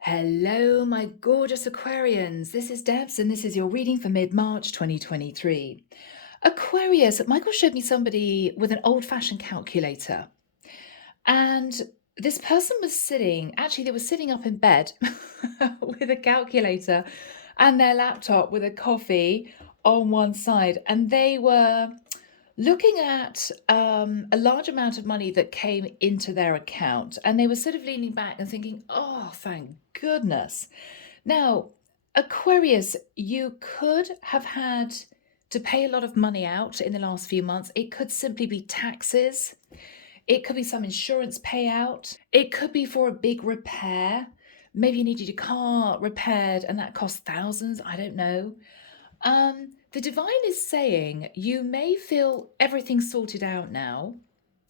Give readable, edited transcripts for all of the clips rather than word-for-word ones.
Hello, my gorgeous Aquarians. This is Debs, and this is your reading for mid-March 2023. Aquarius, Michael showed me somebody with an old-fashioned calculator. And this person was they were sitting up in bed with a calculator and their laptop with a coffee on one side. And they were looking at a large amount of money that came into their account. And they were sort of leaning back and thinking, oh, thank goodness. Now, Aquarius, you could have had to pay a lot of money out in the last few months. It could simply be taxes. It could be some insurance payout. It could be for a big repair. Maybe you needed your car repaired and that cost thousands. I don't know. The divine is saying you may feel everything's sorted out now.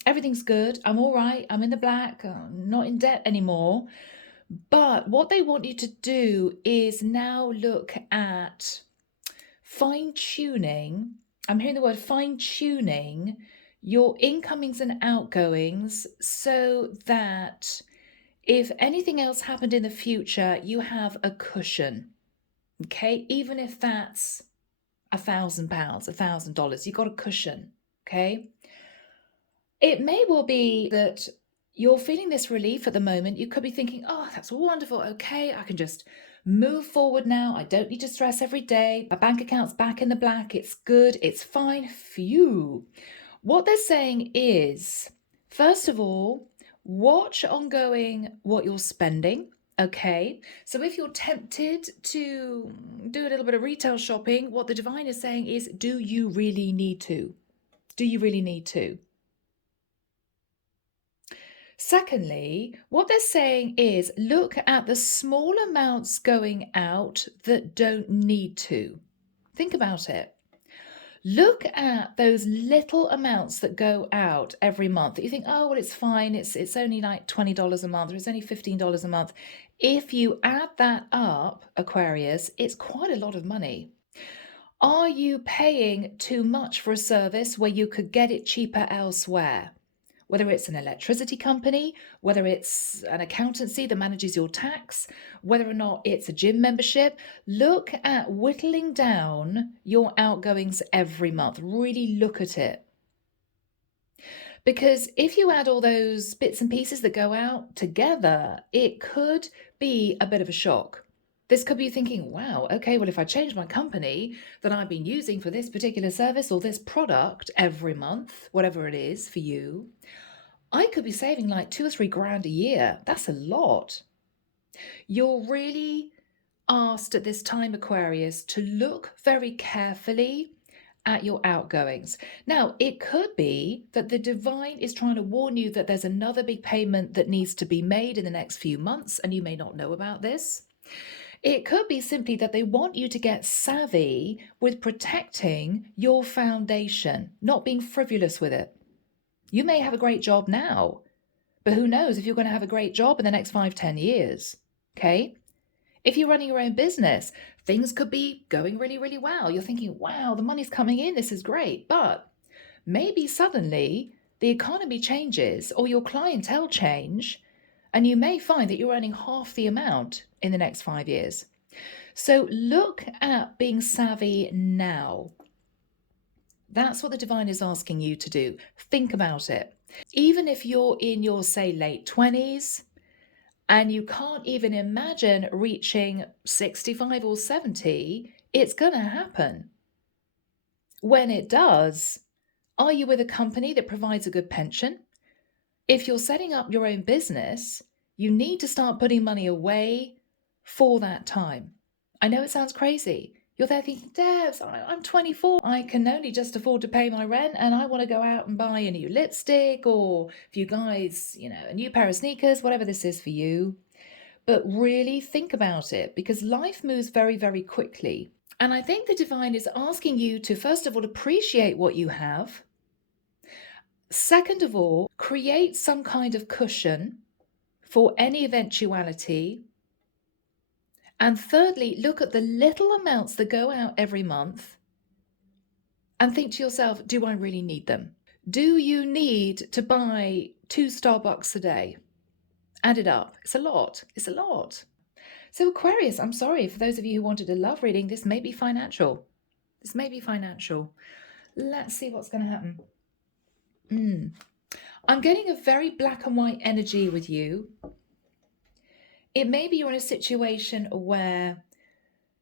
Everything's good. I'm all right. I'm in the black. I'm not in debt anymore. But what they want you to do is now look at fine tuning. I'm hearing the word fine tuning your incomings and outgoings so that if anything else happened in the future, you have a cushion. Okay, even if that's £1,000, $1,000, you've got a cushion. Okay, it may well be that you're feeling this relief at the moment. You could be thinking, oh, that's wonderful. Okay, I can just move forward now. I don't need to stress every day. My bank account's back in the black. It's good. It's fine. Phew. What they're saying is, first of all, watch ongoing what you're spending. Okay, so if you're tempted to do a little bit of retail shopping, what the divine is saying is, do you really need to? Do you really need to? Secondly, what they're saying is, look at the small amounts going out that don't need to. Think about it. Look at those little amounts that go out every month that you think, oh, well, it's fine. It's only like $20 a month, or it's only $15 a month. If you add that up, Aquarius, it's quite a lot of money. Are you paying too much for a service where you could get it cheaper elsewhere? Whether it's an electricity company, whether it's an accountancy that manages your tax, whether or not it's a gym membership, look at whittling down your outgoings every month. Really look at it. Because if you add all those bits and pieces that go out together, it could be a bit of a shock. This could be you thinking, wow, okay, well, if I change my company that I've been using for this particular service or this product every month, whatever it is for you, I could be saving like 2 or 3 grand a year. That's a lot. You're really asked at this time, Aquarius, to look very carefully at your outgoings. Now, it could be that the divine is trying to warn you that there's another big payment that needs to be made in the next few months, and you may not know about this. It could be simply that they want you to get savvy with protecting your foundation, not being frivolous with it. You may have a great job now, but who knows if you're going to have a great job in the next 5-10 years, okay? If you're running your own business, things could be going really, really well. You're thinking, wow, the money's coming in, this is great. But maybe suddenly the economy changes or your clientele change, and you may find that you're earning half the amount in the next 5 years. So look at being savvy now. That's what the divine is asking you to do. Think about it. Even if you're in your, say, late 20s, and you can't even imagine reaching 65 or 70, it's going to happen. When it does, are you with a company that provides a good pension? If you're setting up your own business, you need to start putting money away for that time. I know it sounds crazy. You're there thinking, Devs, I'm 24. I can only just afford to pay my rent and I want to go out and buy a new lipstick or for you guys, a new pair of sneakers, whatever this is for you. But really think about it because life moves very, very quickly. And I think the divine is asking you to, first of all, appreciate what you have. Second of all, create some kind of cushion for any eventuality. And thirdly, look at the little amounts that go out every month and think to yourself, do I really need them? Do you need to buy 2 Starbucks a day? Add it up. It's a lot. It's a lot. So Aquarius, I'm sorry, for those of you who wanted a love reading, this may be financial. This may be financial. Let's see what's going to happen. I'm getting a very black and white energy with you. It may be you're in a situation where,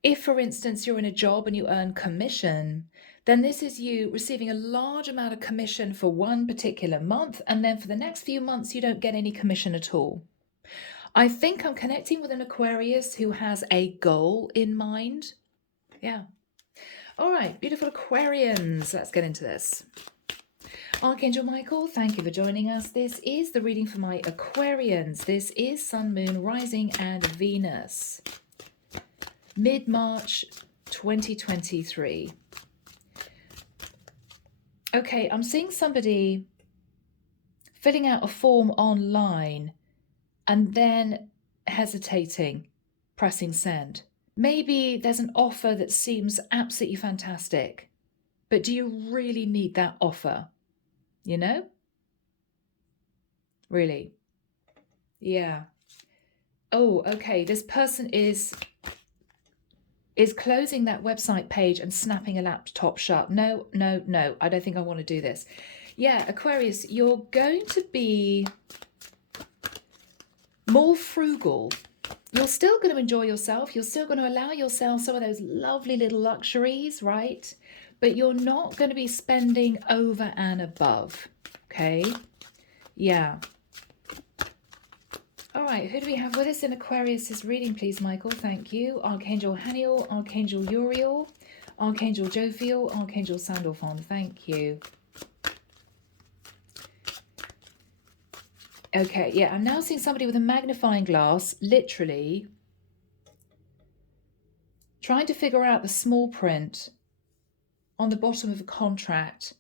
if, for instance, you're in a job and you earn commission, then this is you receiving a large amount of commission for one particular month, and then for the next few months, you don't get any commission at all. I think I'm connecting with an Aquarius who has a goal in mind. Yeah. All right, beautiful Aquarians. Let's get into this. Archangel Michael, thank you for joining us. This is the reading for my Aquarians. This is Sun, Moon, Rising, and Venus. Mid-March 2023. Okay, I'm seeing somebody filling out a form online and then hesitating, pressing send. Maybe there's an offer that seems absolutely fantastic, but do you really need that offer? You know? Really? Yeah. Oh, okay. This person is closing that website page and snapping a laptop shut. No, no, no. I don't think I want to do this. Yeah, Aquarius, you're going to be more frugal. You're still going to enjoy yourself. You're still going to allow yourself some of those lovely little luxuries, right? But you're not going to be spending over and above. Okay? Yeah. All right, who do we have with us in Aquarius's reading, please, Michael? Thank you. Archangel Haniel, Archangel Uriel, Archangel Jophiel, Archangel Sandalphon. Thank you. Okay, yeah, I'm now seeing somebody with a magnifying glass, literally trying to figure out the small print on the bottom of a contract,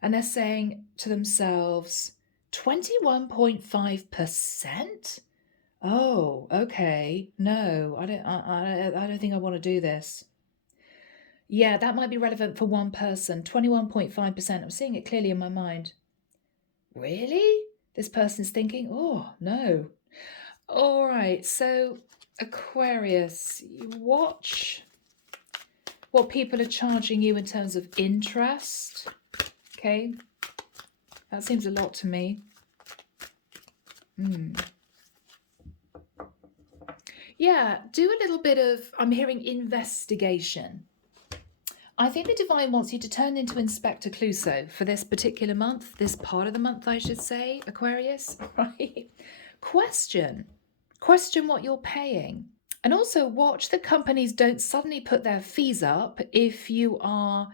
and they're saying to themselves, 21.5%? Oh, okay. No, I don't think I want to do this. Yeah, that might be relevant for one person. 21.5%. I'm seeing it clearly in my mind. Really? This person's thinking, oh, no. All right, so Aquarius, you watch what people are charging you in terms of interest. Okay, that seems a lot to me. Yeah, do a little bit of, I'm hearing investigation. I think the Divine wants you to turn into Inspector Clouseau for this particular month, this part of the month, I should say, Aquarius, right? Question what you're paying. And also watch that companies don't suddenly put their fees up if you are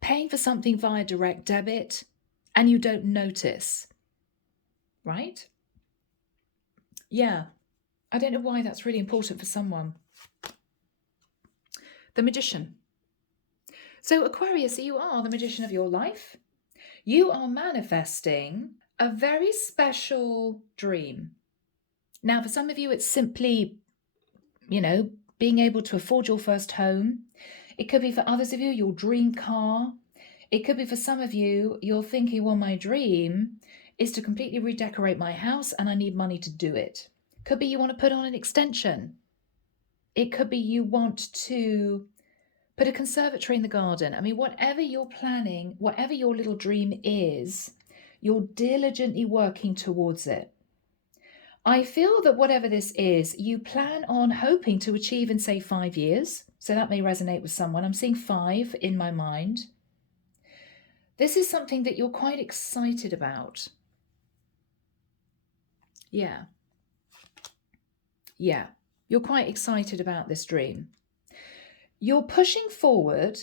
paying for something via direct debit and you don't notice, right? Yeah. I don't know why that's really important for someone. The Magician. So Aquarius, you are the magician of your life. You are manifesting a very special dream. Now, for some of you, it's simply, being able to afford your first home. It could be for others of you, your dream car. It could be for some of you, you're thinking, well, my dream is to completely redecorate my house and I need money to do it. Could be you want to put on an extension. It could be you want to put a conservatory in the garden. I mean, whatever you're planning, whatever your little dream is, you're diligently working towards it. I feel that whatever this is, you plan on hoping to achieve in, say, 5 years. So that may resonate with someone. I'm seeing 5 in my mind. This is something that you're quite excited about. Yeah. Yeah. You're quite excited about this dream. You're pushing forward,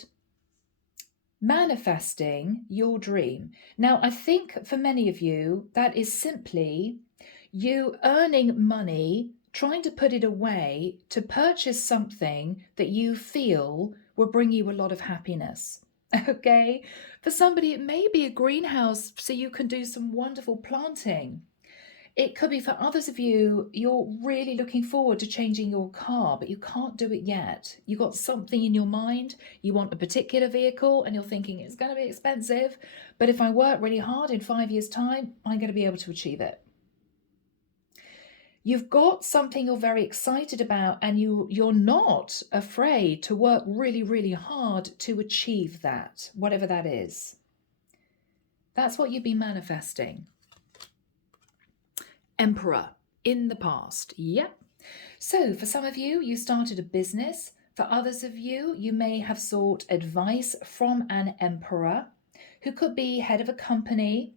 manifesting your dream. Now, I think for many of you, that is simply you earning money, trying to put it away to purchase something that you feel will bring you a lot of happiness. Okay? For somebody, it may be a greenhouse so you can do some wonderful planting. It could be for others of you, you're really looking forward to changing your car, but you can't do it yet. You've got something in your mind, you want a particular vehicle, and you're thinking it's going to be expensive, but if I work really hard in 5 years' time, I'm going to be able to achieve it. You've got something you're very excited about, and you're not afraid to work really, really hard to achieve that, whatever that is. That's what you've been manifesting. Emperor in the past. Yep. So for some of you, you started a business. For others of you, you may have sought advice from an emperor who could be head of a company.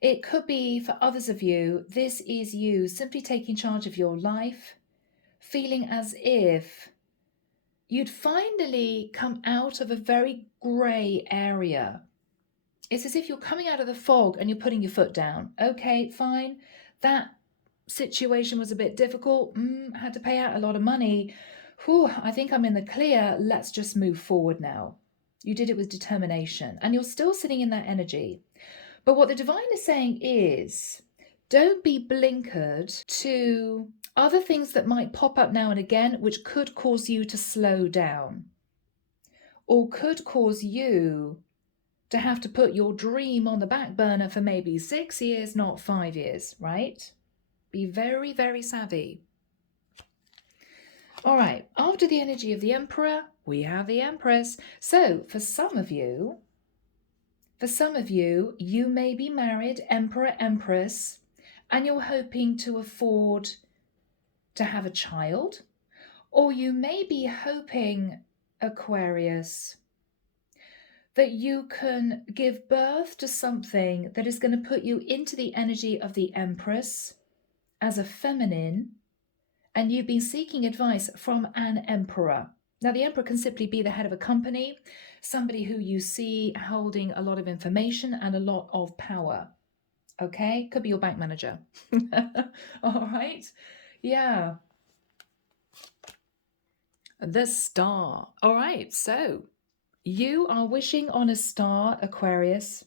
It could be, for others of you, this is you simply taking charge of your life, feeling as if you'd finally come out of a very grey area. It's as if you're coming out of the fog and you're putting your foot down. Okay, fine. That situation was a bit difficult. Had to pay out a lot of money. Whew, I think I'm in the clear. Let's just move forward now. You did it with determination, and you're still sitting in that energy. But what the divine is saying is, don't be blinkered to other things that might pop up now and again, which could cause you to slow down, or could cause you to have to put your dream on the back burner for maybe 6 years, not 5 years, right? Be very, very savvy. All right, after the energy of the Emperor, we have the Empress. So for some of you, you may be married, Emperor, Empress, and you're hoping to afford to have a child. Or you may be hoping, Aquarius, that you can give birth to something that is going to put you into the energy of the Empress as a feminine, and you've been seeking advice from an emperor. Now, the emperor can simply be the head of a company, somebody who you see holding a lot of information and a lot of power. Okay? Could be your bank manager. All right? Yeah. The star. All right, so you are wishing on a star, Aquarius.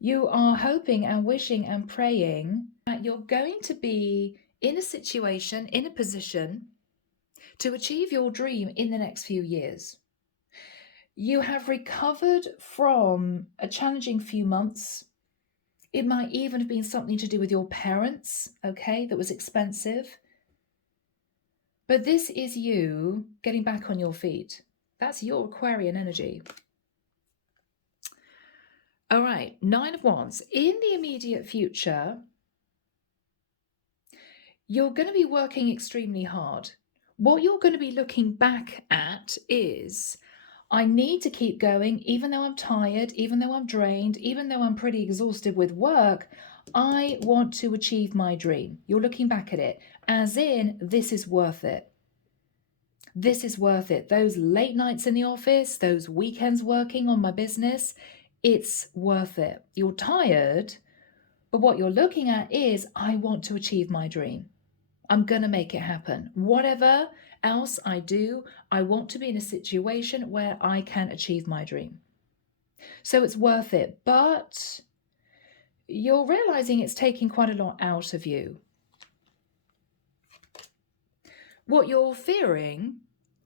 You are hoping and wishing and praying that you're going to be in a situation, in a position to achieve your dream in the next few years. You have recovered from a challenging few months. It might even have been something to do with your parents, okay, that was expensive. But this is you getting back on your feet. That's your Aquarian energy. All right, 9 of Wands. In the immediate future, you're going to be working extremely hard. What you're going to be looking back at is, I need to keep going, even though I'm tired, even though I'm drained, even though I'm pretty exhausted with work. I want to achieve my dream. You're looking back at it as in, this is worth it. This is worth it. Those late nights in the office, those weekends working on my business, it's worth it. You're tired, but what you're looking at is, I want to achieve my dream. I'm going to make it happen. Whatever else I do, I want to be in a situation where I can achieve my dream. So it's worth it, but you're realizing it's taking quite a lot out of you. What you're fearing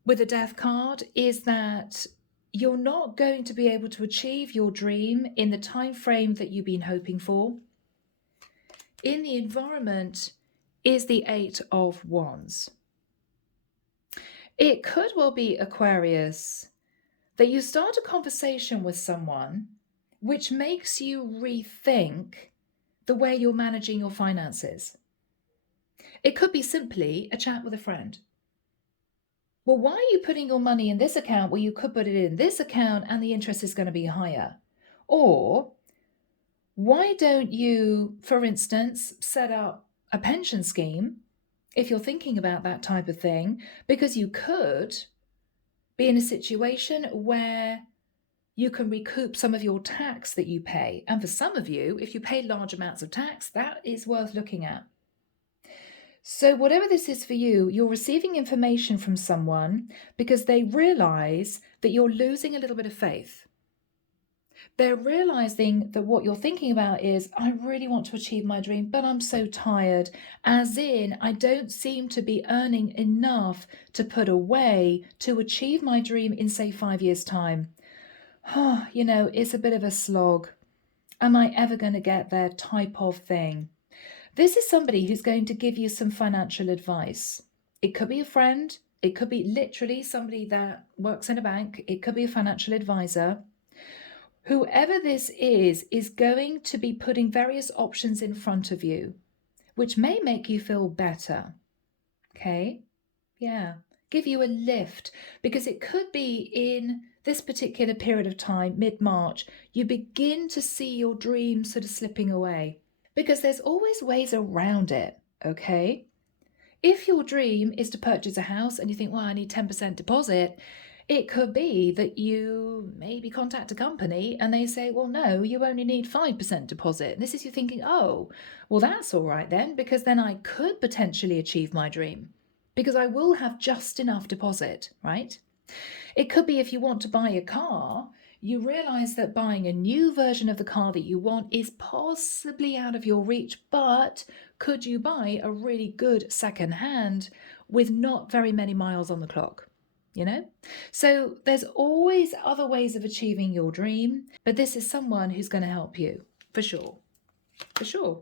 with the Death card is that you're not going to be able to achieve your dream in the time frame that you've been hoping for. In the environment is the 8 of Wands. It could well be, Aquarius, that you start a conversation with someone which makes you rethink the way you're managing your finances. It could be simply a chat with a friend. Well, why are you putting your money in this account where you could put it in this account and the interest is going to be higher? Or why don't you, for instance, set up a pension scheme if you're thinking about that type of thing, because you could be in a situation where you can recoup some of your tax that you pay. And for some of you, if you pay large amounts of tax, that is worth looking at. So whatever this is for you, you're receiving information from someone because they realize that you're losing a little bit of faith. They're realizing that what you're thinking about is, I really want to achieve my dream, but I'm so tired. As in, I don't seem to be earning enough to put away to achieve my dream in, say, 5 years' time. You know, it's a bit of a slog. Am I ever going to get there type of thing? This is somebody who's going to give you some financial advice. It could be a friend. It could be literally somebody that works in a bank. It could be a financial advisor. Whoever this is going to be putting various options in front of you, which may make you feel better. Okay? Yeah. Give you a lift, because it could be in this particular period of time, mid-March, you begin to see your dream sort of slipping away, because there's always ways around it. Okay? If your dream is to purchase a house and you think, well, I need 10% deposit, it could be that you maybe contact a company and they say, well, no, you only need 5% deposit. And this is you thinking, oh, well, that's all right then, because then I could potentially achieve my dream, because I will have just enough deposit, right? It could be if you want to buy a car, you realize that buying a new version of the car that you want is possibly out of your reach, but could you buy a really good second hand with not very many miles on the clock? You know? So there's always other ways of achieving your dream, but this is someone who's going to help you, for sure. For sure.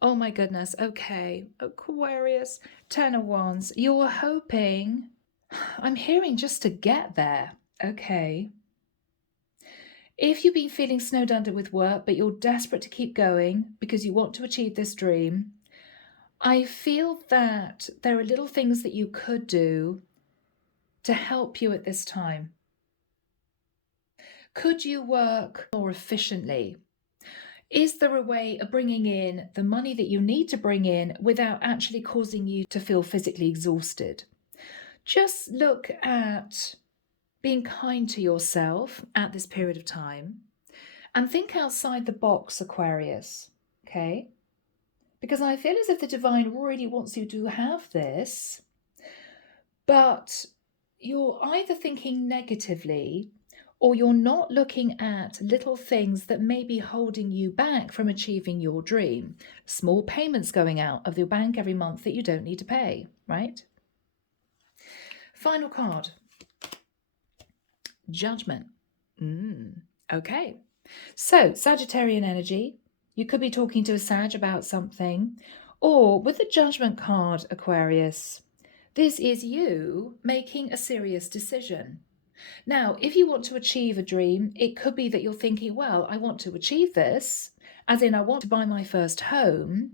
Oh my goodness. Okay. Aquarius, 10 of Wands. You're hoping, I'm hearing, just to get there. Okay. If you've been feeling snowed under with work, but you're desperate to keep going because you want to achieve this dream, I feel that there are little things that you could do to help you at this time. Could you work more efficiently? Is there a way of bringing in the money that you need to bring in without actually causing you to feel physically exhausted? Just look at being kind to yourself at this period of time and think outside the box, Aquarius, okay? Because I feel as if the divine really wants you to have this, but you're either thinking negatively or you're not looking at little things that may be holding you back from achieving your dream. Small payments going out of your bank every month that you don't need to pay, right? Final card. Judgment. Okay. So, Sagittarian energy. You could be talking to a Sag about something. Or with the Judgment card, Aquarius, this is you making a serious decision. Now, if you want to achieve a dream, it could be that you're thinking, well, I want to achieve this, as in I want to buy my first home.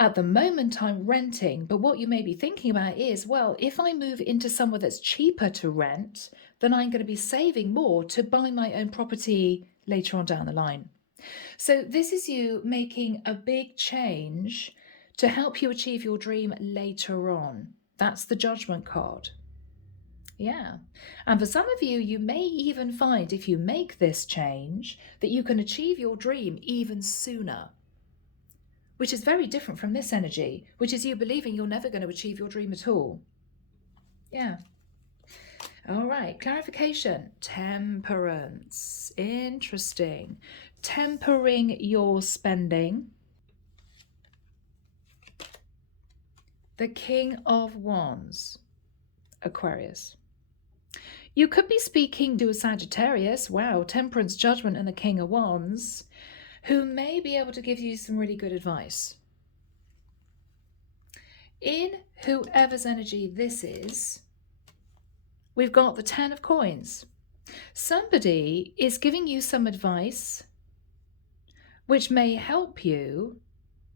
At the moment, I'm renting, but what you may be thinking about is, well, if I move into somewhere that's cheaper to rent, then I'm going to be saving more to buy my own property later on down the line. So this is you making a big change to help you achieve your dream later on. That's the Judgment card. Yeah. And for some of you, you may even find if you make this change that you can achieve your dream even sooner, which is very different from this energy, which is you believing you're never going to achieve your dream at all. Yeah. All right. Clarification. Temperance. Interesting. Tempering your spending. The King of Wands. Aquarius. You could be speaking to a Sagittarius, wow, Temperance, Judgment, and the King of Wands, who may be able to give you some really good advice. In whoever's energy this is, we've got the 10 of Coins. Somebody is giving you some advice which may help you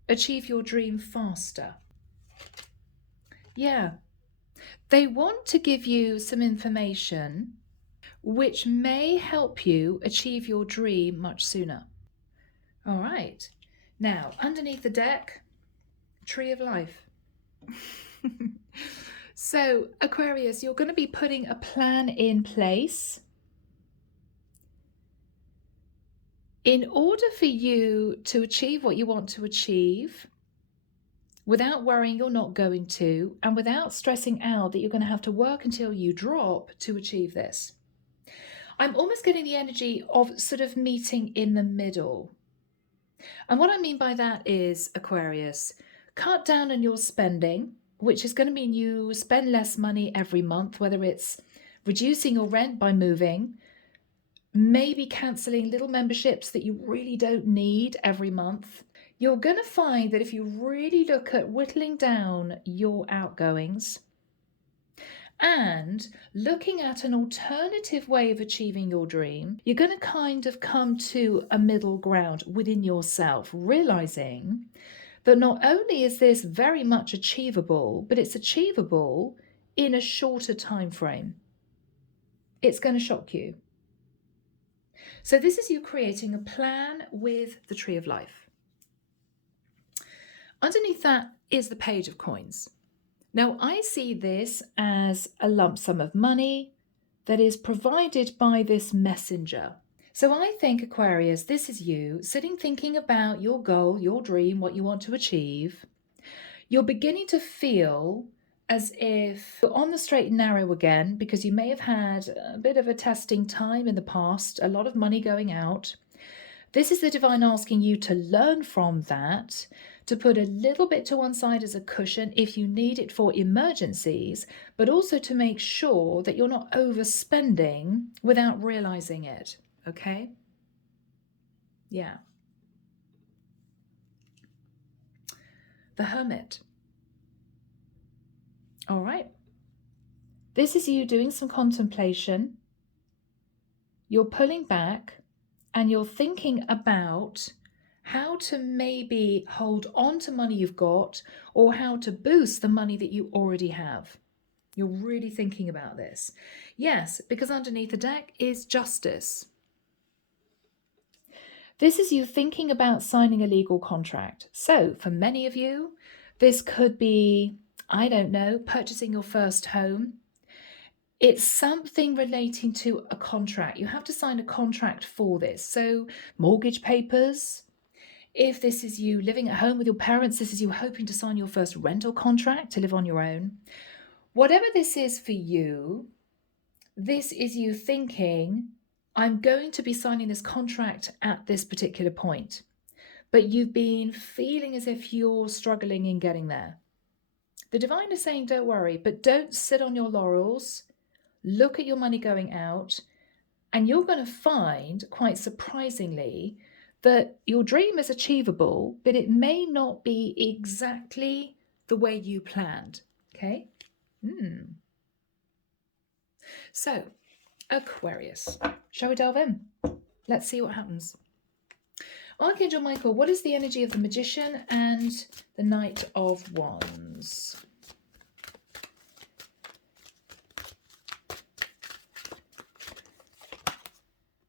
achieve your dream faster. Yeah. They want to give you some information which may help you achieve your dream much sooner. All right. Now, underneath the deck, Tree of Life. So, Aquarius, you're going to be putting a plan in place in order for you to achieve what you want to achieve without worrying you're not going to, and without stressing out that you're going to have to work until you drop to achieve this. I'm almost getting the energy of sort of meeting in the middle. And what I mean by that is, Aquarius, cut down on your spending, which is going to mean you spend less money every month, whether it's reducing your rent by moving, maybe cancelling little memberships that you really don't need every month. you're going to find that if you really look at whittling down your outgoings and looking at an alternative way of achieving your dream, you're going to kind of come to a middle ground within yourself, realizing that not only is this very much achievable, but it's achievable in a shorter time frame. It's going to shock you. So this is you creating a plan with the Tree of Life. Underneath that is the Page of Coins. Now, I see this as a lump sum of money that is provided by this messenger. So I think, Aquarius, this is you sitting thinking about your goal, your dream, what you want to achieve. You're beginning to feel as if you're on the straight and narrow again, because you may have had a bit of a testing time in the past, a lot of money going out. This is the divine asking you to learn from that, to put a little bit to one side as a cushion if you need it for emergencies, but also to make sure that you're not overspending without realizing it, okay? Yeah. The Hermit. All right. This is you doing some contemplation. You're pulling back and you're thinking about how to maybe hold on to money you've got or how to boost the money that you already have. You're really thinking about this. Yes, because underneath the deck is Justice. This is you thinking about signing a legal contract. So for many of you, this could be, I don't know, purchasing your first home. It's something relating to a contract. You have to sign a contract for this. So mortgage papers. If this is you living at home with your parents, this is you hoping to sign your first rental contract to live on your own. Whatever this is for you, this is you thinking, I'm going to be signing this contract at this particular point. But you've been feeling as if you're struggling in getting there. The divine is saying, don't worry, but don't sit on your laurels. Look at your money going out, and you're going to find, quite surprisingly, that your dream is achievable, but it may not be exactly the way you planned. Okay? So, Aquarius. Shall we delve in? Let's see what happens. Archangel Michael, what is the energy of the Magician and the Knight of Wands?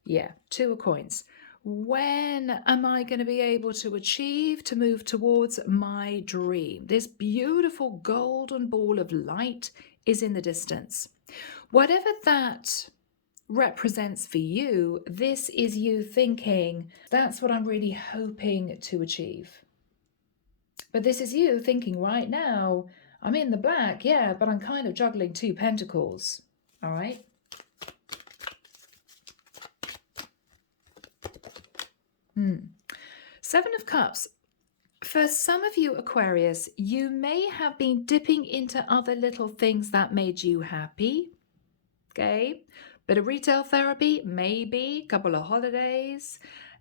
Yeah, 2 of coins. When am I going to be able to achieve, to move towards my dream? This beautiful golden ball of light is in the distance. Whatever that represents for you, this is you thinking, that's what I'm really hoping to achieve. But this is you thinking right now, I'm in the black, yeah, but I'm kind of juggling 2 pentacles. All right. Seven of Cups. For some of you, Aquarius, you may have been dipping into other little things that made you happy. Okay. Bit of retail therapy, maybe, couple of holidays.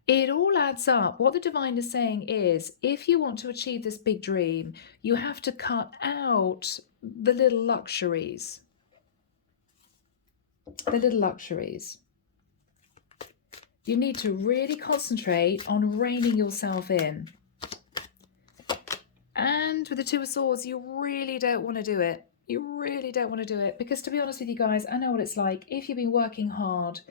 It all adds up. What the divine is saying is, if you want to achieve this big dream, you have to cut out the little luxuries. The little luxuries. You need to really concentrate on reining yourself in. And with the 2 of Swords, you really don't want to do it. You really don't want to do it. Because to be honest with you guys, I know what it's like. If you've been working hard,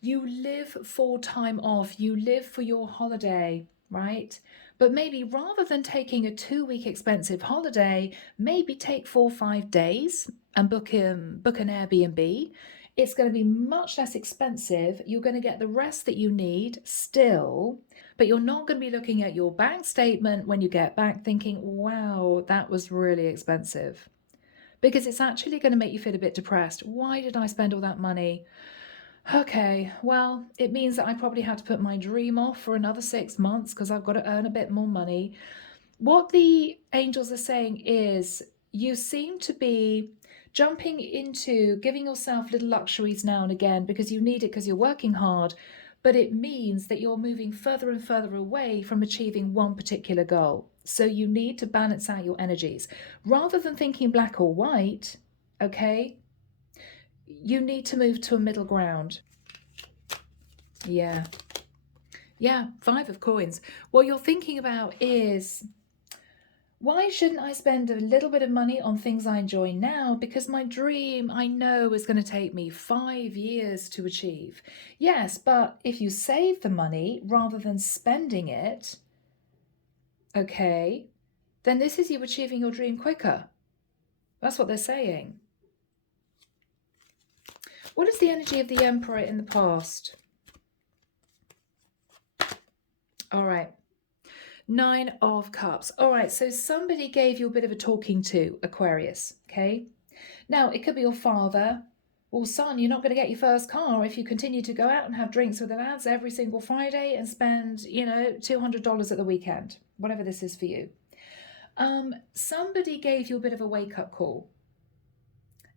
you live for time off. You live for your holiday, right? But maybe rather than taking a 2-week expensive holiday, maybe take 4 or 5 days and book an Airbnb. It's going to be much less expensive. You're going to get the rest that you need still, but you're not going to be looking at your bank statement when you get back thinking, wow, that was really expensive. Because it's actually going to make you feel a bit depressed. Why did I spend all that money? Okay, well, it means that I probably have to put my dream off for another 6 months because I've got to earn a bit more money. What the angels are saying is, you seem to be jumping into giving yourself little luxuries now and again because you need it because you're working hard. but it means that you're moving further and further away from achieving one particular goal. So you need to balance out your energies. Rather than thinking black or white, okay, you need to move to a middle ground. Yeah. Yeah, 5 of coins. What you're thinking about is, why shouldn't I spend a little bit of money on things I enjoy now? Because my dream, I know, is going to take me 5 years to achieve. Yes, but if you save the money rather than spending it, okay, then this is you achieving your dream quicker. That's what they're saying. What is the energy of the Emperor in the past? All right. 9 of Cups. All right, so somebody gave you a bit of a talking to, Aquarius, okay? Now, it could be your father. Well, son, you're not going to get your first car if you continue to go out and have drinks with the lads every single Friday and spend, $200 at the weekend, whatever this is for you. Somebody gave you a bit of a wake-up call.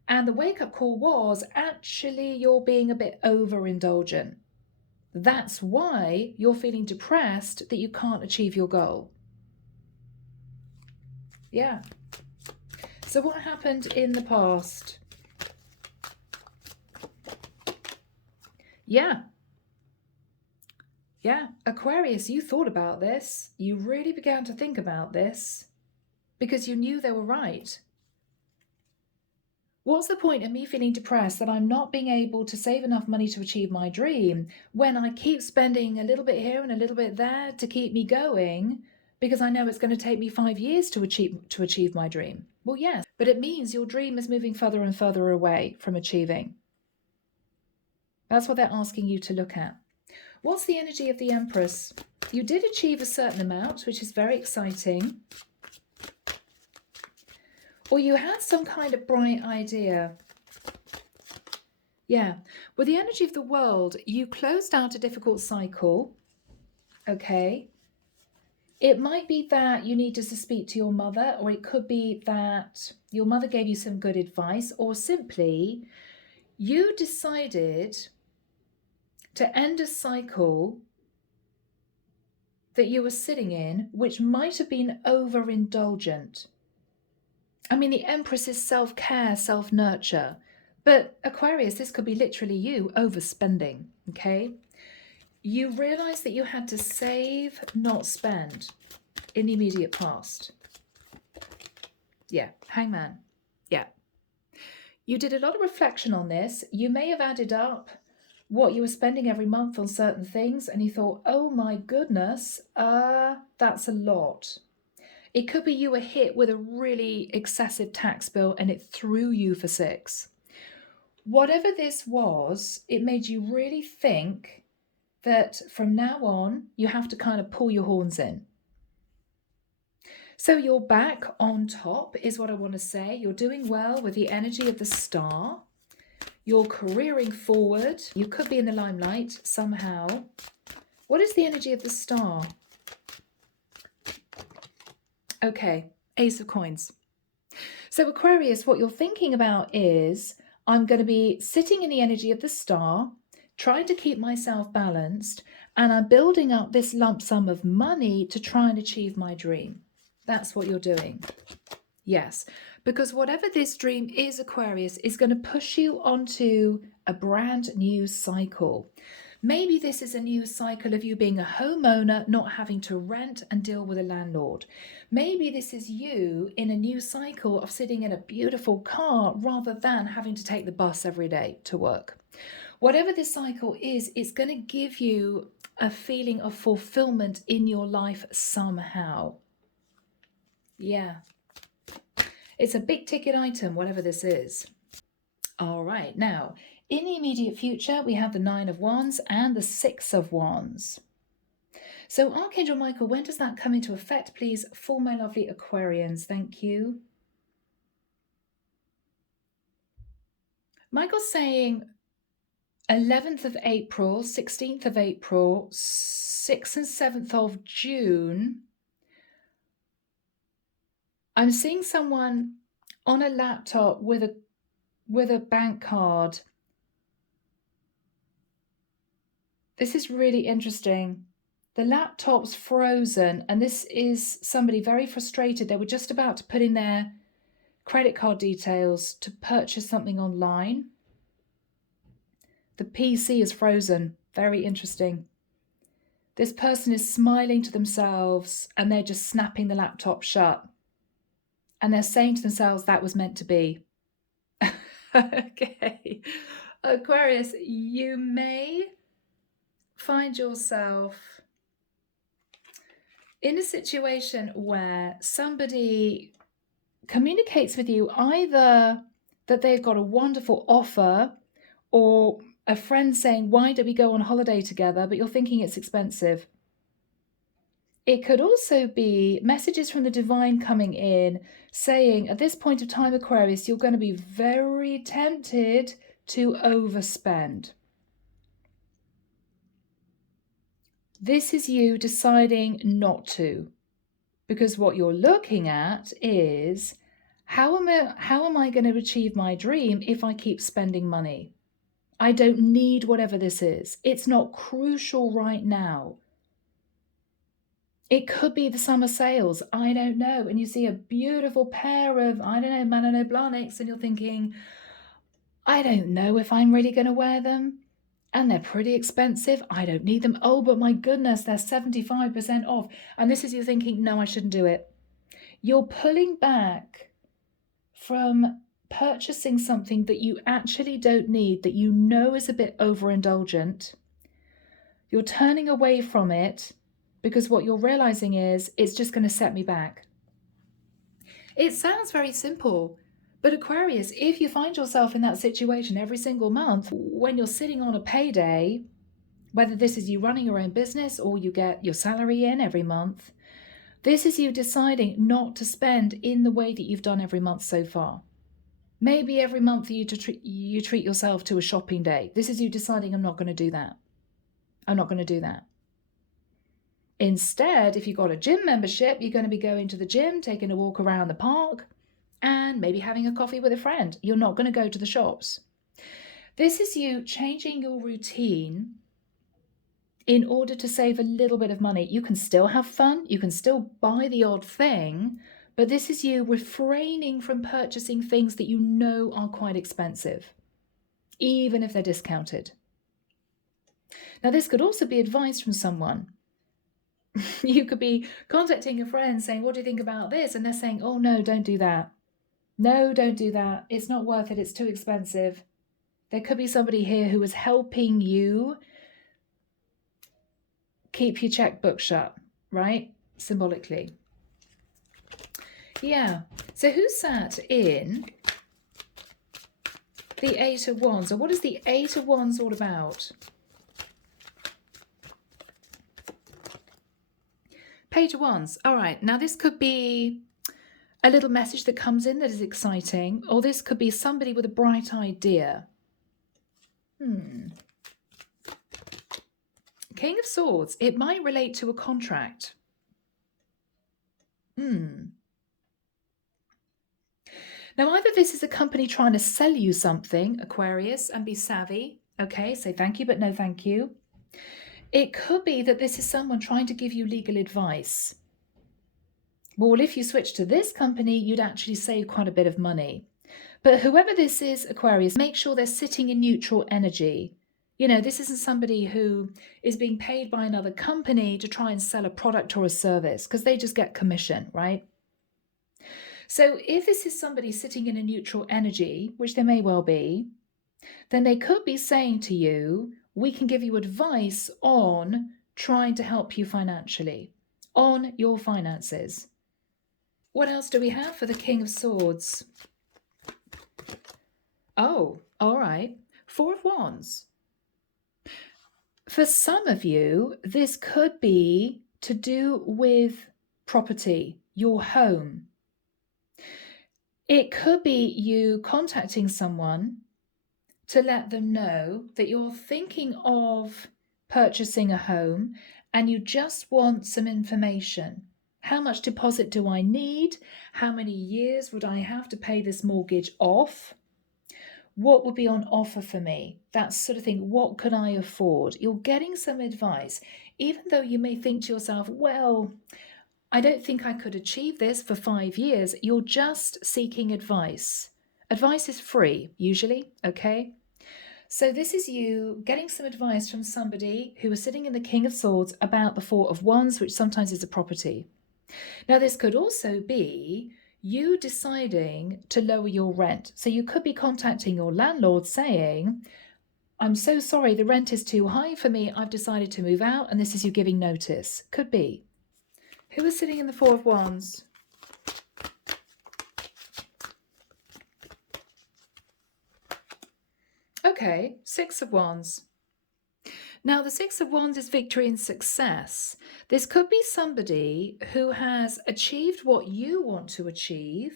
And the wake-up call was, actually, you're being a bit overindulgent. That's why you're feeling depressed that you can't achieve your goal. Yeah. So what happened in the past? Yeah. Yeah. Aquarius, you thought about this. You really began to think about this because you knew they were right. What's the point of me feeling depressed that I'm not being able to save enough money to achieve my dream when I keep spending a little bit here and a little bit there to keep me going because I know it's going to take me 5 years to achieve my dream? Well, yes, but it means your dream is moving further and further away from achieving. That's what they're asking you to look at. What's the energy of the Empress? You did achieve a certain amount, which is very exciting. Or you had some kind of bright idea. Yeah. With the energy of the World, you closed out a difficult cycle. Okay. It might be that you needed to speak to your mother, or it could be that your mother gave you some good advice, or simply you decided to end a cycle that you were sitting in, which might have been overindulgent. I mean, the Empress is self-care, self-nurture. But Aquarius, this could be literally you overspending, okay? You realize that you had to save, not spend in the immediate past. Yeah, Hangman. Yeah. You did a lot of reflection on this. You may have added up what you were spending every month on certain things, and you thought, oh my goodness, that's a lot. It could be you were hit with a really excessive tax bill and it threw you for 6. Whatever this was, it made you really think that from now on, you have to kind of pull your horns in. So you're back on top is what I want to say. You're doing well with the energy of the Star. You're careering forward. You could be in the limelight somehow. What is the energy of the Star? Okay, Ace of Coins. So Aquarius, what you're thinking about is, I'm going to be sitting in the energy of the Star, trying to keep myself balanced, and I'm building up this lump sum of money to try and achieve my dream. That's what you're doing. Yes, because whatever this dream is, Aquarius, is going to push you onto a brand new cycle. Maybe this is a new cycle of you being a homeowner, not having to rent and deal with a landlord. Maybe this is you in a new cycle of sitting in a beautiful car rather than having to take the bus every day to work. Whatever this cycle is, it's going to give you a feeling of fulfillment in your life somehow. Yeah. It's a big ticket item, whatever this is. All right, now, in the immediate future, we have the 9 of Wands and the 6 of Wands. So Archangel Michael, when does that come into effect, please, for my lovely Aquarians? Thank you. Michael's saying 11th of April, 16th of April, 6th and 7th of June. I'm seeing someone on a laptop with a bank card This is really interesting. The laptop's frozen, and this is somebody very frustrated. They were just about to put in their credit card details to purchase something online. The PC is frozen. Very interesting. This person is smiling to themselves and they're just snapping the laptop shut. And they're saying to themselves, that was meant to be. Okay. Aquarius, you may find yourself in a situation where somebody communicates with you either that they've got a wonderful offer, or a friend saying, why don't we go on holiday together? But you're thinking it's expensive. It could also be messages from the divine coming in saying, at this point of time, Aquarius, you're going to be very tempted to overspend. This is you deciding not to, because what you're looking at is, how am I going to achieve my dream if I keep spending money? I don't need whatever this is. It's not crucial right now. It could be the summer sales. I don't know. And you see a beautiful pair of, I don't know, Manolo Blahniks, and you're thinking, I don't know if I'm really going to wear them. And they're pretty expensive. I don't need them. Oh, but my goodness, they're 75% off. And this is you thinking, no, I shouldn't do it. You're pulling back from purchasing something that you actually don't need, that you know is a bit overindulgent. You're turning away from it because what you're realizing is it's just going to set me back. It sounds very simple, but Aquarius, if you find yourself in that situation every single month, when you're sitting on a payday, whether this is you running your own business or you get your salary in every month, this is you deciding not to spend in the way that you've done every month so far. Maybe every month you treat yourself to a shopping day. This is you deciding, I'm not going to do that. I'm not going to do that. Instead, if you've got a gym membership, you're going to be going to the gym, taking a walk around the park, and maybe having a coffee with a friend. You're not going to go to the shops. This is you changing your routine in order to save a little bit of money. You can still have fun. You can still buy the odd thing, but this is you refraining from purchasing things that you know are quite expensive, even if they're discounted. Now, this could also be advice from someone. You could be contacting a friend saying, what do you think about this? And they're saying, oh, no, don't do that. No, don't do that. It's not worth it. It's too expensive. There could be somebody here who is helping you keep your checkbook shut, right? Symbolically. Yeah. So who sat in the Eight of Wands? Or what is the Eight of Wands all about? Page of Wands. All right. Now this could be a little message that comes in that is exciting, or this could be somebody with a bright idea. King of Swords. It might relate to a contract. Now, either this is a company trying to sell you something, Aquarius, and be savvy. Okay, say thank you, but no thank you. It could be that this is someone trying to give you legal advice. Well, if you switch to this company, you'd actually save quite a bit of money. But whoever this is, Aquarius, make sure they're sitting in neutral energy. You know, this isn't somebody who is being paid by another company to try and sell a product or a service, because they just get commission, right? So if this is somebody sitting in a neutral energy, which they may well be, then they could be saying to you, we can give you advice on trying to help you financially, on your finances. What else do we have for the King of Swords? Oh, all right. Four of Wands. For some of you, this could be to do with property, your home. It could be you contacting someone to let them know that you're thinking of purchasing a home and you just want some information. How much deposit do I need? How many years would I have to pay this mortgage off? What would be on offer for me? That sort of thing. What could I afford? You're getting some advice, even though you may think to yourself, well, I don't think I could achieve this for 5 years. You're just seeking advice. Advice is free, usually, okay? So this is you getting some advice from somebody who is sitting in the King of Swords about the Four of Wands, which sometimes is a property. Now, this could also be you deciding to lower your rent. So you could be contacting your landlord saying, I'm so sorry, the rent is too high for me. I've decided to move out, and this is you giving notice. Could be. Who is sitting in the Four of Wands? Okay, Six of Wands. Now, the Six of Wands is victory and success. This could be somebody who has achieved what you want to achieve,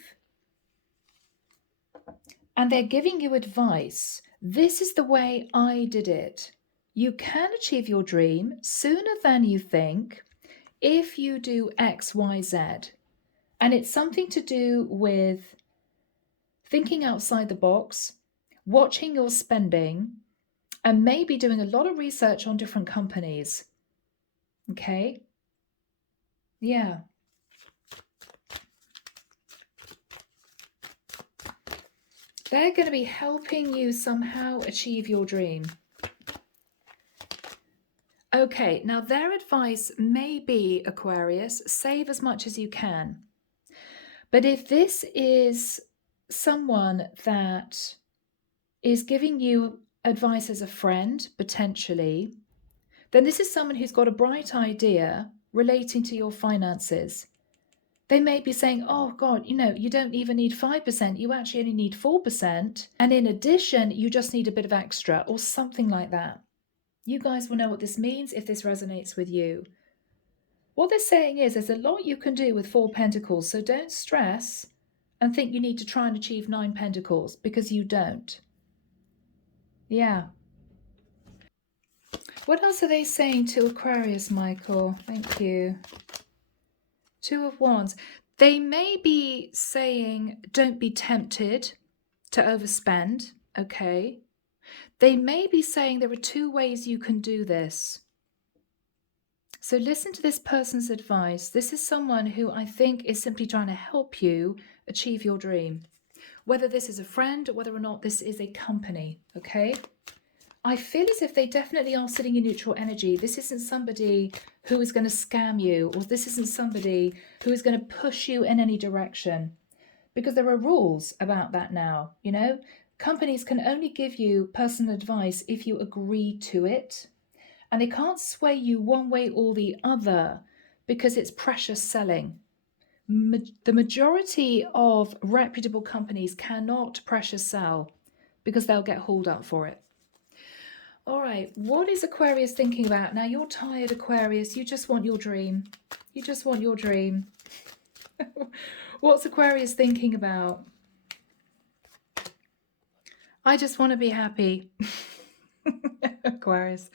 and they're giving you advice. This is the way I did it. You can achieve your dream sooner than you think if you do X, Y, Z. And it's something to do with thinking outside the box, watching your spending, and maybe doing a lot of research on different companies. Okay? Yeah. They're going to be helping you somehow achieve your dream. Okay, now their advice may be, Aquarius, save as much as you can. But if this is someone that is giving you advice as a friend, potentially, then this is someone who's got a bright idea relating to your finances. They may be saying, oh God, you don't even need 5%, you actually only need 4%. And in addition, you just need a bit of extra or something like that. You guys will know what this means if this resonates with you. What they're saying is there's a lot you can do with 4 pentacles, so don't stress and think you need to try and achieve 9 pentacles, because you don't. Yeah. What else are they saying to Aquarius, Michael? Thank you. Two of Wands. They may be saying don't be tempted to overspend, okay? They may be saying there are 2 ways you can do this. So listen to this person's advice. This is someone who I think is simply trying to help you achieve your dream. Whether this is a friend or whether or not this is a company, okay? I feel as if they definitely are sitting in neutral energy. This isn't somebody who is going to scam you, or this isn't somebody who is going to push you in any direction, because there are rules about that now. Companies can only give you personal advice if you agree to it, and they can't sway you one way or the other because it's pressure selling. The majority of reputable companies cannot pressure sell because they'll get hauled up for it. All right, what is Aquarius thinking about? Now, you're tired, Aquarius. You just want your dream. You just want your dream. What's Aquarius thinking about? I just want to be happy. Aquarius.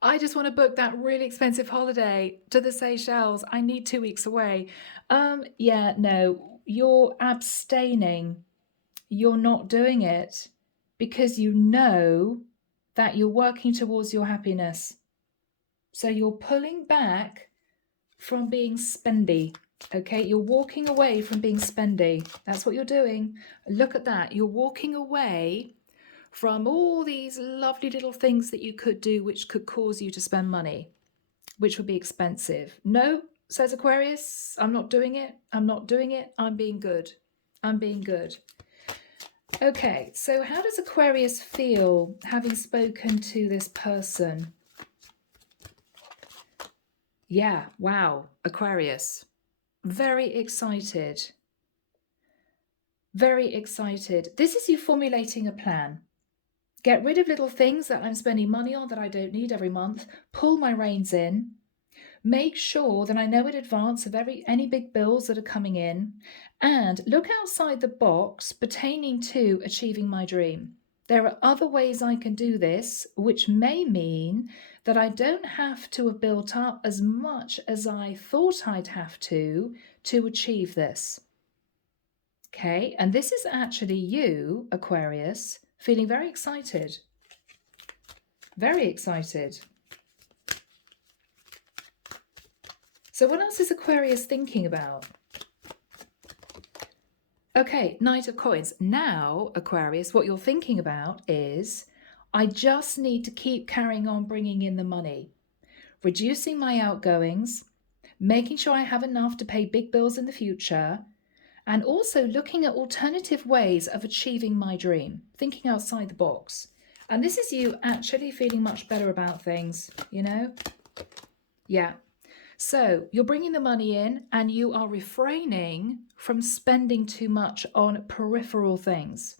I just want to book that really expensive holiday to the Seychelles. I need 2 weeks away. Yeah, no, you're abstaining. You're not doing it because you know that you're working towards your happiness. So you're pulling back from being spendy, okay? You're walking away from being spendy. That's what you're doing. Look at that. You're walking away from all these lovely little things that you could do which could cause you to spend money, which would be expensive. No, says Aquarius, I'm not doing it. I'm not doing it. I'm being good. I'm being good. Okay, so how does Aquarius feel having spoken to this person? Yeah, wow, Aquarius. Very excited. Very excited. This is you formulating a plan. Get rid of little things that I'm spending money on that I don't need every month. Pull my reins in. Make sure that I know in advance of any big bills that are coming in, and look outside the box pertaining to achieving my dream. There are other ways I can do this, which may mean that I don't have to have built up as much as I thought I'd have to achieve this. Okay, and this is actually you, Aquarius, feeling very excited. Very excited. So what else is Aquarius thinking about? Okay, Knight of Coins. Now, Aquarius, what you're thinking about is, I just need to keep carrying on bringing in the money, reducing my outgoings, making sure I have enough to pay big bills in the future, and also looking at alternative ways of achieving my dream, thinking outside the box. And this is you actually feeling much better about things, you know? Yeah. So you're bringing the money in and you are refraining from spending too much on peripheral things.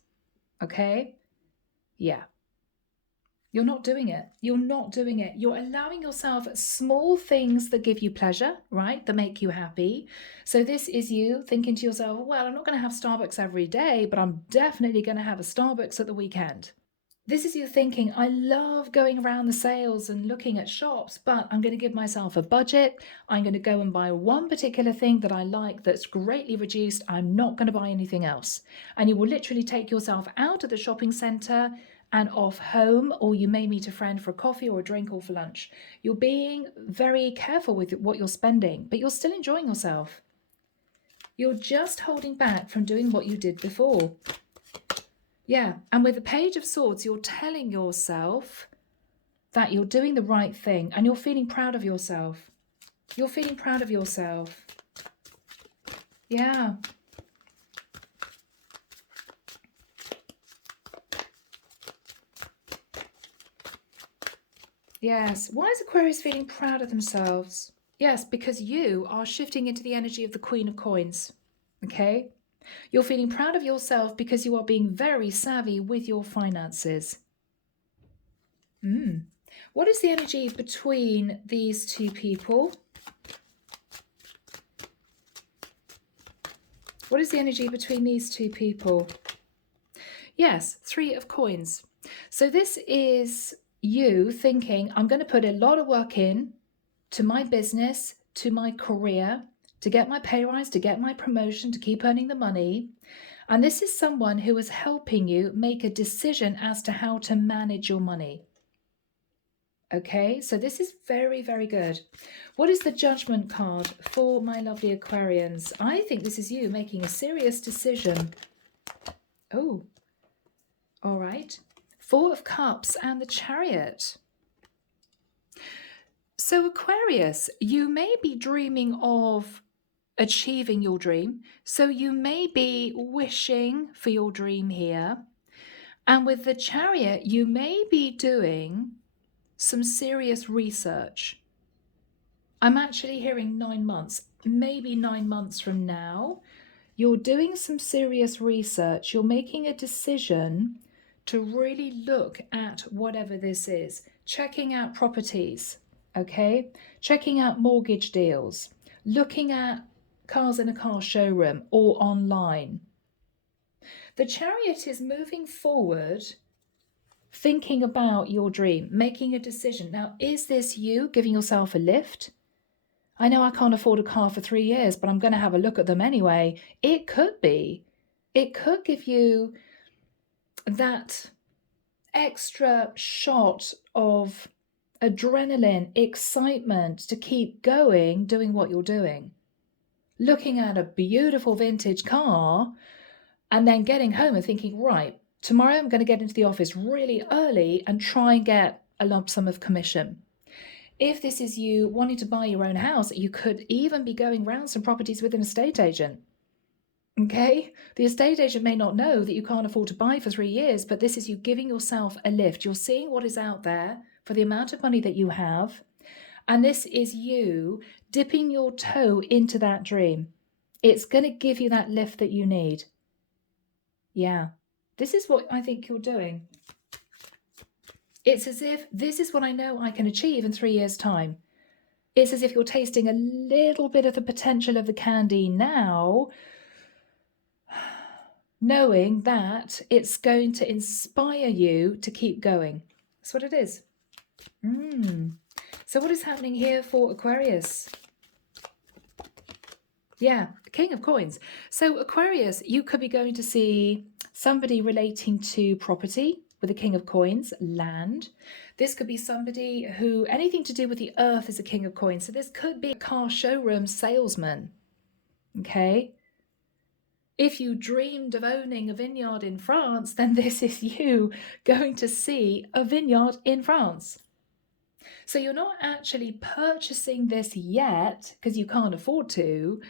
Okay? Yeah. You're not doing it. You're not doing it. You're allowing yourself small things that give you pleasure, right? That make you happy. So this is you thinking to yourself, well, I'm not going to have Starbucks every day, but I'm definitely going to have a Starbucks at the weekend. This is you thinking, I love going around the sales and looking at shops, but I'm going to give myself a budget. I'm going to go and buy one particular thing that I like that's greatly reduced. I'm not going to buy anything else. And you will literally take yourself out of the shopping centre and off home, or you may meet a friend for a coffee or a drink or for lunch. You're being very careful with what you're spending, but you're still enjoying yourself. You're just holding back from doing what you did before. Yeah, and with the Page of Swords, you're telling yourself that you're doing the right thing and you're feeling proud of yourself. You're feeling proud of yourself. Yeah. Yes. Why is Aquarius feeling proud of themselves? Yes, because you are shifting into the energy of the Queen of Coins. Okay? You're feeling proud of yourself because you are being very savvy with your finances. What is the energy between these two people? What is the energy between these two people? Yes, 3 of Coins. So this is you thinking, I'm going to put a lot of work in to my business, to my career, to get my pay rise, to get my promotion, to keep earning the money. And this is someone who is helping you make a decision as to how to manage your money. Okay, so this is very, very good. What is the Judgment card for my lovely Aquarians? I think this is you making a serious decision. Oh, all right. 4 of Cups and the Chariot. So Aquarius, you may be dreaming of achieving your dream. So you may be wishing for your dream here. And with the Chariot, you may be doing some serious research. I'm actually hearing 9 months, maybe 9 months from now. You're doing some serious research. You're making a decision to really look at whatever this is, checking out properties, okay? Checking out mortgage deals, looking at cars in a car showroom or online. The Chariot is moving forward, thinking about your dream, making a decision. Now, is this you giving yourself a lift? I know I can't afford a car for 3 years, but I'm going to have a look at them anyway. It could be. It could give you that extra shot of adrenaline, excitement to keep going, doing what you're doing. Looking at a beautiful vintage car and then getting home and thinking, right, tomorrow I'm going to get into the office really early and try and get a lump sum of commission. If this is you wanting to buy your own house, you could even be going round some properties with an estate agent. Okay, the estate agent may not know that you can't afford to buy for 3 years, but this is you giving yourself a lift. You're seeing what is out there for the amount of money that you have. And this is you dipping your toe into that dream. It's going to give you that lift that you need. Yeah, this is what I think you're doing. It's as if this is what I know I can achieve in 3 years' time. It's as if you're tasting a little bit of the potential of the candy now, knowing that it's going to inspire you to keep going. That's what it is. So what is happening here for Aquarius? Yeah, King of Coins. So Aquarius, you could be going to see somebody relating to property with a King of Coins, land. This could be somebody who, anything to do with the earth is a King of Coins. So this could be a car showroom salesman, okay? If you dreamed of owning a vineyard in France, then this is you going to see a vineyard in France. So you're not actually purchasing this yet because you can't afford to,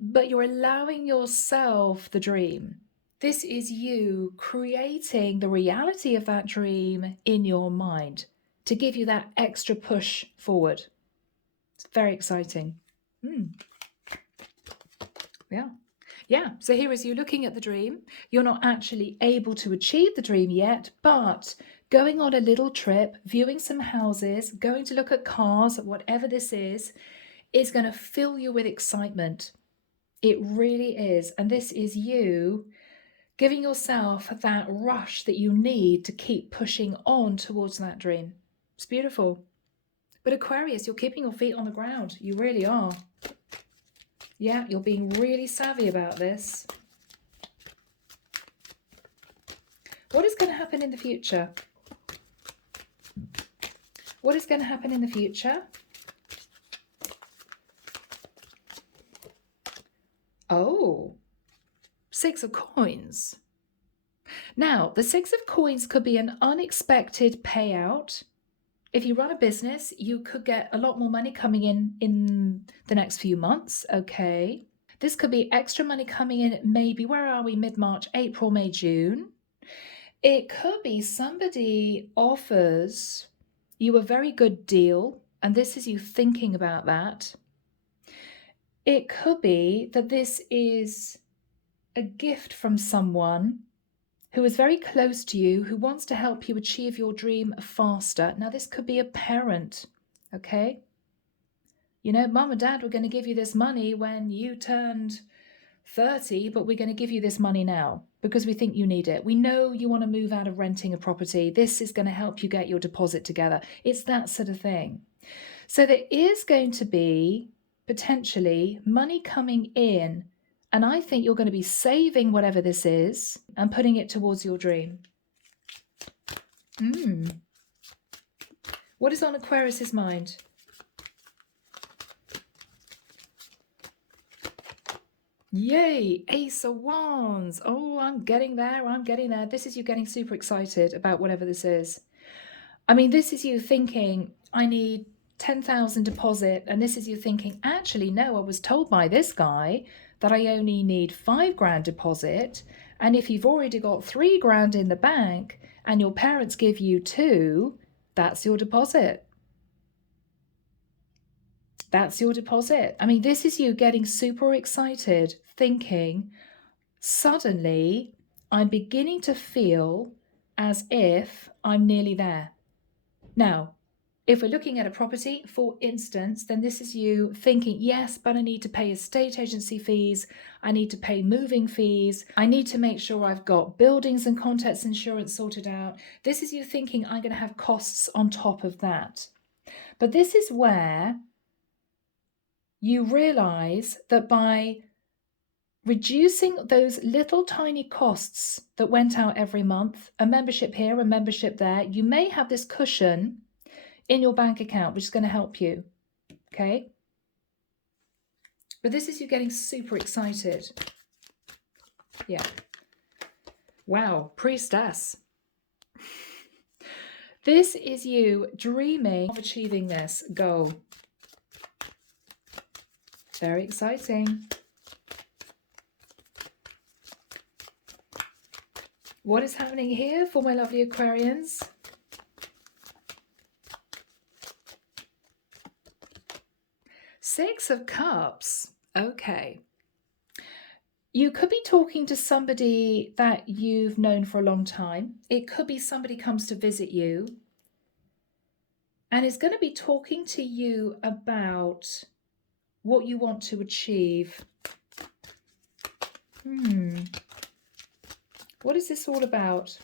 but you're allowing yourself the dream. This is you creating the reality of that dream in your mind to give you that extra push forward. It's very exciting. Yeah. Yeah. So here is you looking at the dream. You're not actually able to achieve the dream yet, but going on a little trip, viewing some houses, going to look at cars, whatever this is going to fill you with excitement. It really is. And this is you giving yourself that rush that you need to keep pushing on towards that dream. It's beautiful. But Aquarius, you're keeping your feet on the ground. You really are. Yeah, you're being really savvy about this. What is going to happen in the future? What is going to happen in the future? Oh, 6 of Coins. Now, the 6 of Coins could be an unexpected payout. If you run a business, you could get a lot more money coming in the next few months, okay? This could be extra money coming in maybe, where are we, mid-March, April, May, June. It could be somebody offers you a very good deal, and this is you thinking about that. It could be that this is a gift from someone who is very close to you, who wants to help you achieve your dream faster. Now, this could be a parent, okay? You know, mum and dad were going to give you this money when you turned 30, but we're going to give you this money now because we think you need it. We know you want to move out of renting a property. This is going to help you get your deposit together. It's that sort of thing. So there is going to be potentially money coming in, and I think you're going to be saving whatever this is and putting it towards your dream. What is on Aquarius's mind? Yay, Ace of Wands. Oh, I'm getting there. I'm getting there. This is you getting super excited about whatever this is. I mean, this is you thinking, I need 10,000 deposit. And this is you thinking, actually, no, I was told by this guy that I only need 5 grand deposit. And if you've already got 3 grand in the bank and your parents give you 2, that's your deposit. That's your deposit. I mean, this is you getting super excited, thinking, suddenly I'm beginning to feel as if I'm nearly there. Now, if we're looking at a property, for instance, then this is you thinking, yes, but I need to pay estate agency fees. I need to pay moving fees. I need to make sure I've got buildings and contents insurance sorted out. This is you thinking I'm going to have costs on top of that. But this is where you realize that by reducing those little tiny costs that went out every month, a membership here, a membership there, you may have this cushion in your bank account, which is going to help you, okay? But this is you getting super excited. Yeah. Wow, priestess. This is you dreaming of achieving this goal. Very exciting. What is happening here for my lovely Aquarians? Six of Cups. Okay. You could be talking to somebody that you've known for a long time. It could be somebody comes to visit you and is going to be talking to you about what you want to achieve. What is this all about?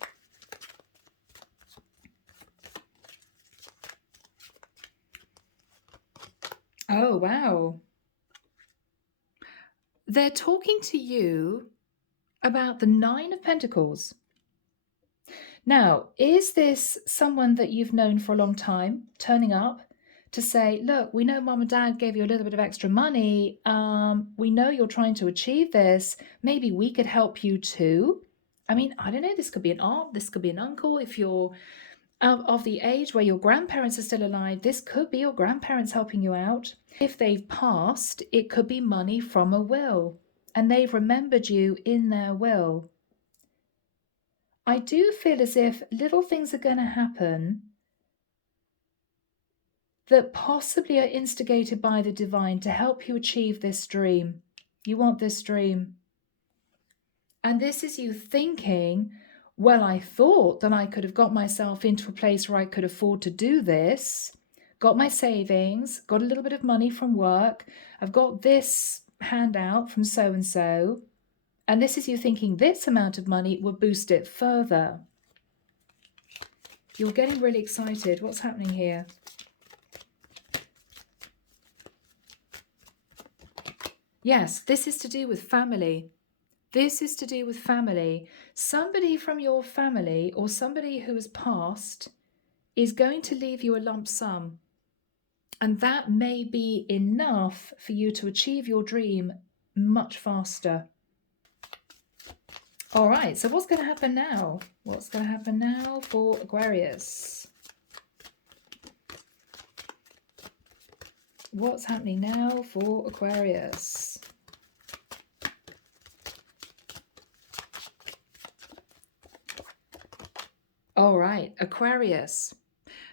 Oh, wow. They're talking to you about the Nine of Pentacles. Now, is this someone that you've known for a long time turning up to say, look, we know mom and dad gave you a little bit of extra money. We know you're trying to achieve this. Maybe we could help you too. I mean, I don't know. This could be an aunt. This could be an uncle. If you're of the age where your grandparents are still alive, this could be your grandparents helping you out. If they've passed, it could be money from a will, and they've remembered you in their will. I do feel as if little things are going to happen that possibly are instigated by the divine to help you achieve this dream. You want this dream. And this is you thinking, well, I thought that I could have got myself into a place where I could afford to do this, got my savings, got a little bit of money from work. I've got this handout from so-and-so. And this is you thinking this amount of money will boost it further. You're getting really excited. What's happening here? Yes, this is to do with family. This is to do with family. Somebody from your family or somebody who has passed is going to leave you a lump sum. And that may be enough for you to achieve your dream much faster. All right, so what's going to happen now? What's going to happen now for Aquarius? What's happening now for Aquarius? All right, Aquarius.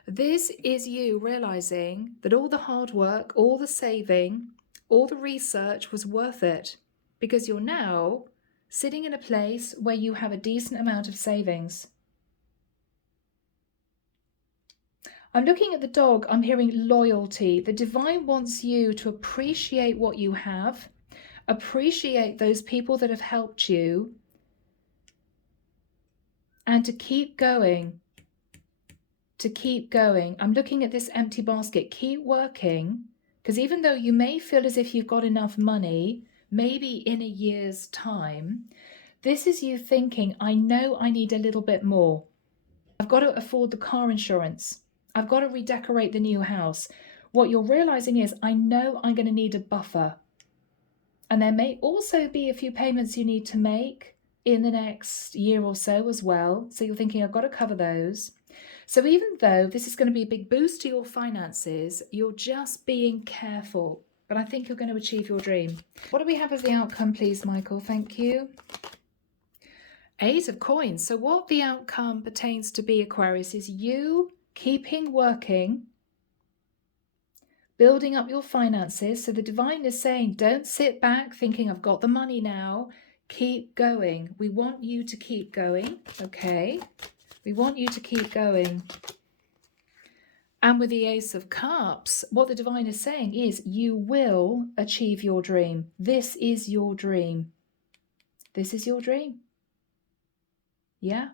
This is you realizing that all the hard work, all the saving, all the research was worth it because you're now sitting in a place where you have a decent amount of savings. I'm looking at the dog, I'm hearing loyalty. The divine wants you to appreciate what you have, appreciate those people that have helped you, and to keep going. To keep going. I'm looking at this empty basket. Keep working, because even though you may feel as if you've got enough money, maybe in a year's time, this is you thinking, I know I need a little bit more. I've got to afford the car insurance. I've got to redecorate the new house. What you're realizing is, I know I'm going to need a buffer. And there may also be a few payments you need to make in the next year or so as well. So you're thinking, I've got to cover those. So even though this is going to be a big boost to your finances, you're just being careful. But I think you're going to achieve your dream. What do we have as the outcome, please, Michael? Thank you. 8 of coins. So what the outcome pertains to be, Aquarius, is you keeping working, building up your finances. So the divine is saying, don't sit back thinking I've got the money now. Keep going. We want you to keep going. Okay. We want you to keep going. And with the Ace of Cups, what the divine is saying is you will achieve your dream. This is your dream. This is your dream. Yeah.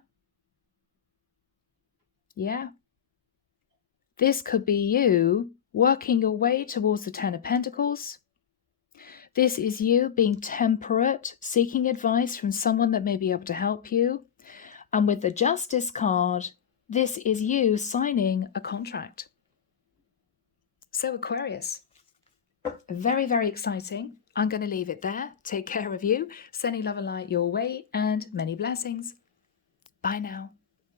Yeah. This could be you working your way towards the 10 of Pentacles. This is you being temperate, seeking advice from someone that may be able to help you. And with the Justice card, this is you signing a contract. So Aquarius, very, very exciting. I'm going to leave it there. Take care of you. Sending love and light your way and many blessings. Bye now.